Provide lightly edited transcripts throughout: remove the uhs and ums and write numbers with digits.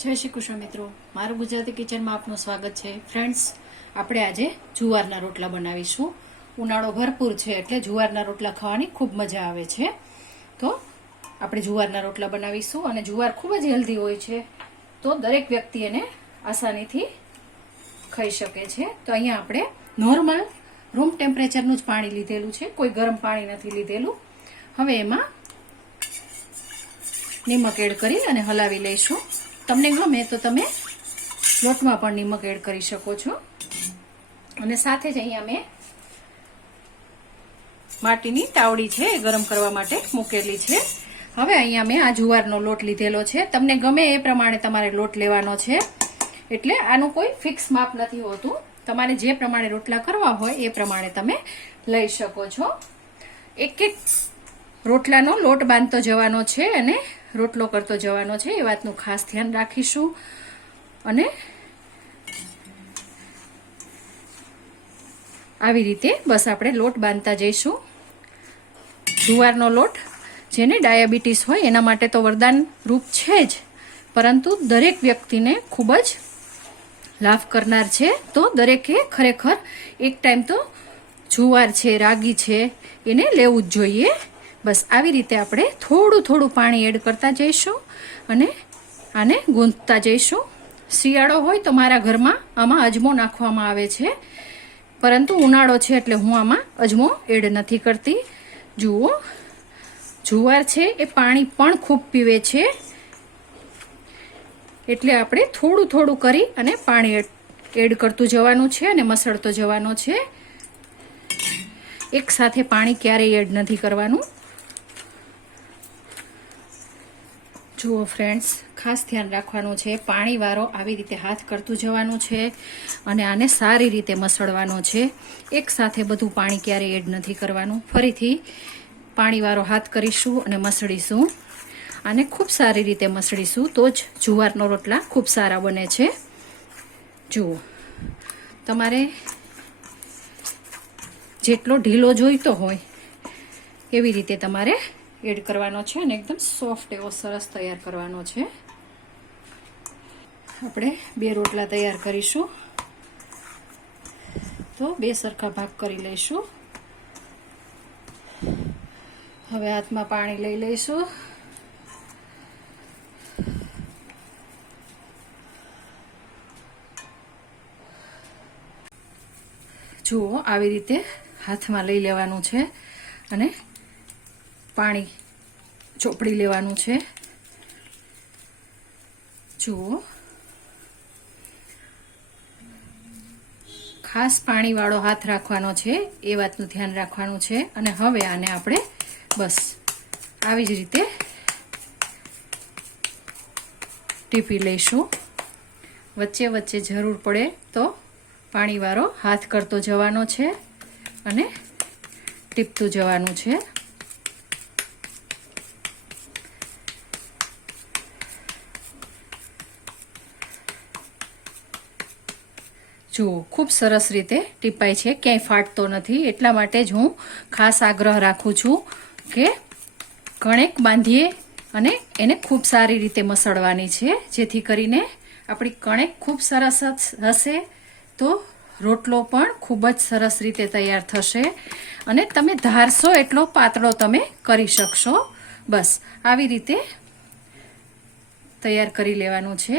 જય શ્રી કૃષ્ણ મિત્રો, મારું ગુજરાતી કિચનમાં આપનું સ્વાગત છે. ફ્રેન્ડ્સ, આપણે આજે જુવારના રોટલા બનાવીશું. ઉનાળો ભરપૂર છે એટલે જુવારના રોટલા ખાવાની ખૂબ મજા આવે છે. તો આપણે જુવારના રોટલા બનાવીશું અને જુવાર ખૂબ જ હેલ્ધી હોય છે, તો દરેક વ્યક્તિ એને આસાનીથી ખાઈ શકે છે. તો અહીંયા આપણે નોર્મલ રૂમ ટેમ્પરેચરનું જ પાણી લીધેલું છે, કોઈ ગરમ પાણી નથી લીધેલું. હવે એમાં નિમક એડ કરી અને હલાવી લઈશું. તમને ગમે તો તમે લોટમાં પણ નિમક એડ કરી શકો છો. અને સાથે જ અહીંયા મેં માટીની તાવડી છે એ ગરમ કરવા માટે મૂકેલી છે. હવે અહીંયા મેં આ જુવારનો લોટ લીધેલો છે. તમને ગમે એ પ્રમાણે તમારે લોટ લેવાનો છે, એટલે આનું કોઈ ફિક્સ માપ નથી હોતું. તમારે જે પ્રમાણે રોટલા કરવા હોય એ પ્રમાણે તમે લઈ શકો છો. એક એક રોટલાનો લોટ બાંધતો જવાનો છે અને રોટલો કરતો જવાનો છે, એ વાતનું ખાસ ધ્યાન રાખીશું. અને આવી રીતે બસ આપણે લોટ બાંધતા જઈશું. જુવારનો લોટ જેને ડાયાબિટીસ હોય એના માટે તો વરદાન રૂપ છે જ, પરંતુ દરેક વ્યક્તિને ખૂબ જ લાભ કરનાર છે. તો દરેકે ખરેખર એક ટાઈમ તો જુવાર છે, રાગી છે, એને લેવું જ જોઈએ. બસ આવી રીતે આપણે થોડું થોડું પાણી એડ કરતા જઈશું અને આને ગૂંથતા જઈશું. શિયાળો હોય તો મારા ઘરમાં આમાં અજમો નાખવામાં આવે છે, પરંતુ ઉનાળો છે એટલે હું આમાં અજમો એડ નથી કરતી. જુઓ, જુવાર છે એ પાણી પણ ખૂબ પીવે છે, એટલે આપણે થોડું થોડું કરી અને પાણી એડ કરતું જવાનું છે અને મસળતો જવાનો છે. એક સાથે પાણી ક્યારેય એડ નથી કરવાનું. જુઓ ફ્રેન્ડ્સ, ખાસ ધ્યાન રાખવાનું છે, પાણીવાળો આવી રીતે હાથ કરતું જવાનું છે અને આને સારી રીતે મસળવાનો છે. એક સાથે બધું પાણી ક્યારેય એડ નથી કરવાનું. ફરીથી પાણીવાળો હાથ કરીશું અને મસળીશું. આને ખૂબ સારી રીતે મસળીશું તો જ જુવારનો રોટલા ખૂબ સારા બને છે. જુઓ, તમારે જેટલો ઢીલો જોઈતો હોય એવી રીતે તમારે એડ કરવાનો છે અને એકદમ સોફ્ટ એવો સરસ તૈયાર કરવાનો છે. આપણે 2 રોટલા તૈયાર કરીશું, તો 2 સરખા ભાગ કરી લઈશું. હવે હાથમાં પાણી લઈ લઈશું. જુઓ, આવી રીતે હાથમાં લઈ લેવાનું છે અને પાણી ચોપડી લેવાનું છે. જુઓ, ખાસ પાણીવાળો હાથ રાખવાનો છે, એ વાતનું ધ્યાન રાખવાનું છે. અને હવે આને આપણે બસ આવી જ રીતે ટીપી લઈશું. વચ્ચે વચ્ચે જરૂર પડે તો પાણીવાળો હાથ કરતો જવાનો છે અને ટીપતું જવાનું છે. જુઓ, ખૂબ સરસ રીતે ટીપાય છે, ક્યાંય ફાટતો નથી. એટલા માટે જ હું ખાસ આગ્રહ રાખું છું કે કણેક બાંધીએ અને એને ખૂબ સારી રીતે મસળવાની છે, જેથી કરીને આપણી કણેક ખૂબ સરસ હશે તો રોટલો પણ ખૂબ જ સરસ રીતે તૈયાર થશે અને તમે ધારશો એટલો પાતળો તમે કરી શકશો. બસ આવી રીતે તૈયાર કરી લેવાનું છે.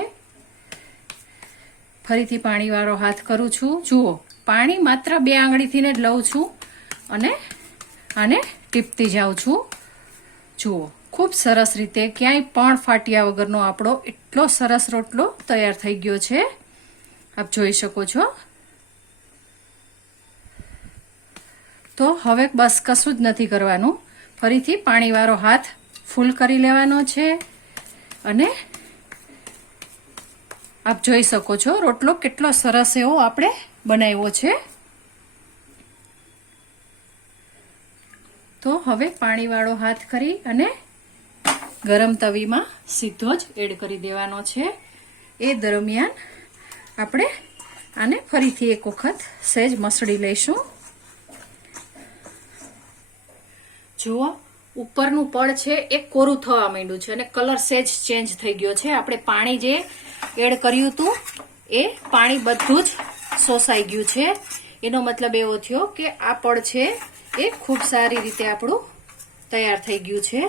ફરીથી પાણીવાળો હાથ કરું છું. જુઓ, પાણી માત્ર 2 આંગળીથી જ લઉં છું અને આને ટીપતી જાઉં છું. જુઓ, ખૂબ સરસ રીતે ક્યાંય પણ ફાટ્યા વગરનો આપણો એટલો સરસ રોટલો તૈયાર થઈ ગયો છે, આપ જોઈ શકો છો. તો હવે બસ કશું જ નથી કરવાનું. ફરીથી પાણીવાળો હાથ ફૂલ કરી લેવાનો છે અને આપ જોઈ શકો છો રોટલો કેટલો સરસ એવો આપણે બનાવ્યો છે. તો હવે પાણીવાળો હાથ કરી અને ગરમ તવીમાં સીધો જ એડ કરી દેવાનો છે. એ દરમિયાન આપણે આને ફરીથી એક વખત સહેજ મસળી લઈશું. જુઓ, ઉપરનું પડ છે એ કોરું થવા માંડ્યું છે અને કલર સેજ ચેન્જ થઈ ગયો છે. આપણે પાણી જે એડ કર્યું હતું એ પાણી બધું જ શોષાઈ ગયું છે. એનો મતલબ એવો થયો કે આ પડ છે એ ખૂબ સારી રીતે આપણું તૈયાર થઈ ગયું છે.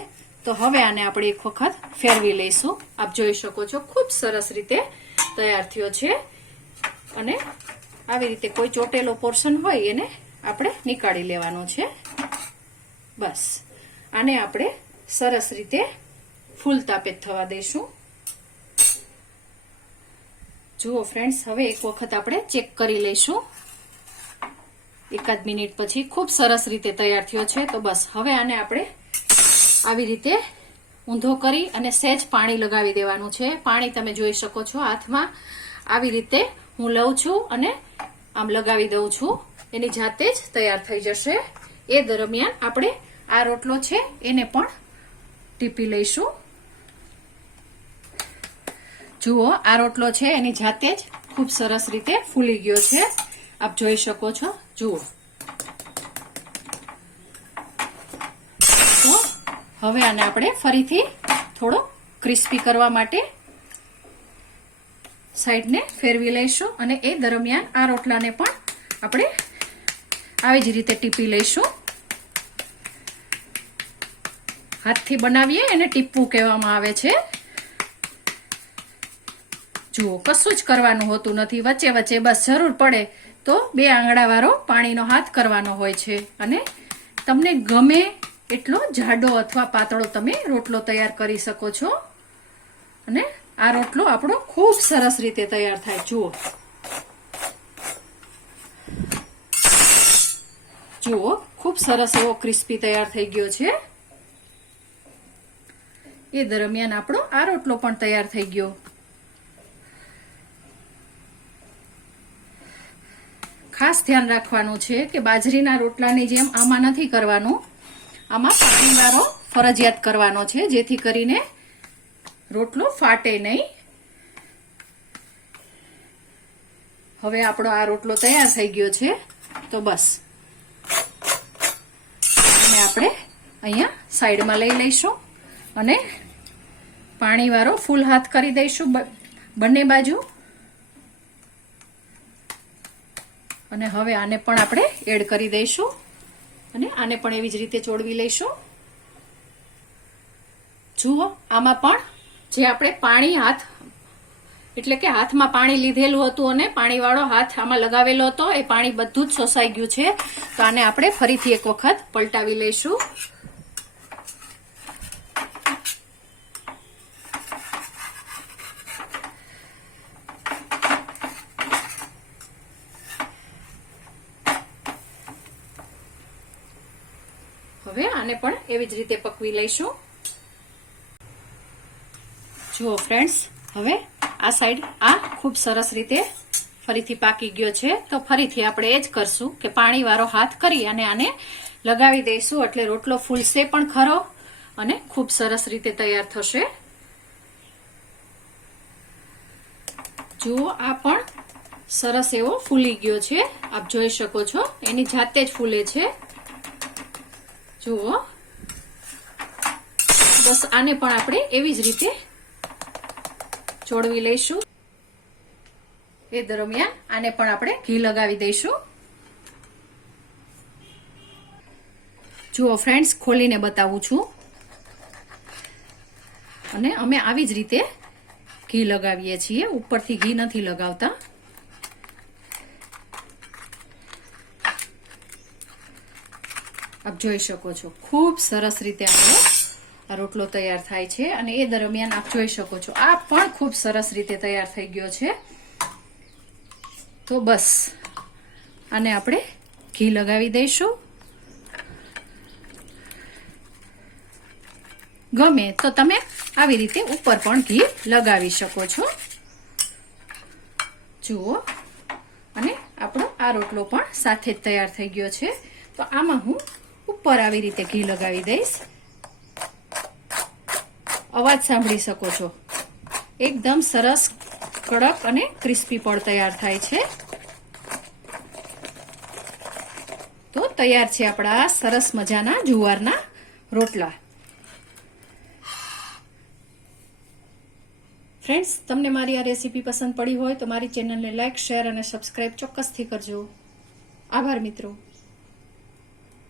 તો હવે આને આપણે એક વખત ફેરવી લઈશું. આપ જોઈ શકો છો ખૂબ સરસ રીતે તૈયાર થયો છે. અને આવી રીતે કોઈ ચોટેલો પોર્શન હોય એને આપણે નીકાળી લેવાનો છે. બસ આને આપણે સરસ રીતે ફૂલ તાપે થવા દઈશું. જુઓ ફ્રેન્ડ્સ, હવે એક વખત આપણે ચેક કરી લઈશું. એકાદ મિનિટ પછી ખૂબ સરસ રીતે તૈયાર થયો છે. તો બસ હવે આને આપણે આવી રીતે ઊંધો કરી અને સહેજ પાણી લગાવી દેવાનું છે. પાણી તમે જોઈ શકો છો હાથમાં આવી રીતે હું લઉં છું અને આમ લગાવી દઉં છું. એની જાતે જ તૈયાર થઈ જશે. એ દરમિયાન આપણે આ રોટલો છે એને પણ ટીપી લઈશું. જુઓ, આ રોટલો છે એની જાતે જ ખૂબ સરસ રીતે ફૂલી ગયો છે. આપ જોઈ શકો છો. જુઓ, તો હવે આને આપણે ફરીથી થોડો ક્રિસ્પી કરવા માટે સાઈડને ફેરવી લઈશું અને એ દરમિયાન આ રોટલાને પણ આપણે આવી જ રીતે ટીપી લઈશું. હાથથી બનાવીએ એને ટીપવું કહેવામાં આવે છે. જુઓ, કશું જ કરવાનું હોતું નથી. વચ્ચે વચ્ચે બસ જરૂર પડે તો 2 આંગળા વાળો પાણીનો હાથ કરવાનો હોય છે અને તમને ગમે એટલો જાડો અથવા પાતળો તમે રોટલો તૈયાર કરી શકો છો. અને આ રોટલો આપણો ખૂબ સરસ રીતે તૈયાર થાય. જુઓ, ખૂબ સરસ એવો ક્રિસ્પી તૈયાર થઈ ગયો છે. એ દરમિયાન આપણો આ રોટલો પણ તૈયાર થઈ ગયો. ખાસ ધ્યાન રાખવાનું છે કે બાજરીના રોટલાની જેમ આમાં નથી કરવાનું. આમાં પાણીવાળો ફરજિયાત કરવાનો છે જેથી કરીને રોટલો ફાટે નહીં. હવે આપણો આ રોટલો તૈયાર થઈ ગયો છે. તો બસ અને આપણે અહીંયા સાઈડમાં લઈ લઈશું અને પાણીવાળો ફૂલ હાથ કરી દઈશું બંને બાજુ. અને હવે આને પણ આપણે એડ કરી દઈશું અને આને પણ એવી જ રીતે ચોળવી લઈશું. જુઓ, આમાં પણ જે આપણે પાણી હાથ એટલે કે હાથમાં પાણી લીધેલું હતું અને પાણીવાળો હાથ આમાં લગાવેલો હતો એ પાણી બધું જ શોષાઈ ગયું છે. તો આને આપણે ફરીથી એક વખત પલટાવી લઈશું. હવે આને પણ એવી જ રીતે પકવી લઈશું. જુઓ ફ્રેન્ડ્સ, હવે આ સાઈડ આ ખૂબ સરસ રીતે ફરીથી પાકી ગયો છે. તો ફરીથી આપણે એ જ કરશું કે પાણીવાળો હાથ કરી અને આને લગાવી દઈશું એટલે રોટલો ફૂલશે પણ ખરો અને ખૂબ સરસ રીતે તૈયાર થશે. જુઓ, આ પણ સરસ એવો ફૂલી ગયો છે. આપ જોઈ શકો છો એની જાતે જ ફૂલે છે. જુઓ, બસ આને પણ આપણે એવી જ રીતે ચોળવી લઈશું. એ દરમિયાન આને પણ આપણે ઘી લગાવી દઈશું. જુઓ ફ્રેન્ડ્સ, ખોલીને બતાવું છું અને અમે આવી જ રીતે ઘી લગાવીએ છીએ. ઉપરથી ઘી નથી લગાવતા. આપ જોઈ શકો છો ખૂબ સરસ રીતે આપણો આ રોટલો તૈયાર થાય છે અને એ દરમિયાન આપ જોઈ શકો છો આ પણ ખૂબ સરસ રીતે તૈયાર થઈ ગયો છે. તો બસ આને આપણે ઘી લગાવી દઈશું. ગમે તો તમે આવી રીતે ઉપર પણ ઘી લગાવી શકો છો. જુઓ, અને આપણો આ રોટલો પણ સાથે જ તૈયાર થઈ ગયો છે. તો આમાં હું ઉપર આવી રીતે ઘી લગાવી દઈશ. અવાજ સાંભળી શકો છો. એકદમ સરસ કડક અને ક્રિસ્પી પણ તૈયાર થાય છે. તો તૈયાર છે આપણા સરસ મજાના જુવારના રોટલા. ફ્રેન્ડ્સ, તમને મારી આ રેસીપી પસંદ પડી હોય તો મારી ચેનલને લાઇક, શેર અને સબસ્ક્રાઇબ ચોક્કસથી કરજો. આભાર મિત્રો.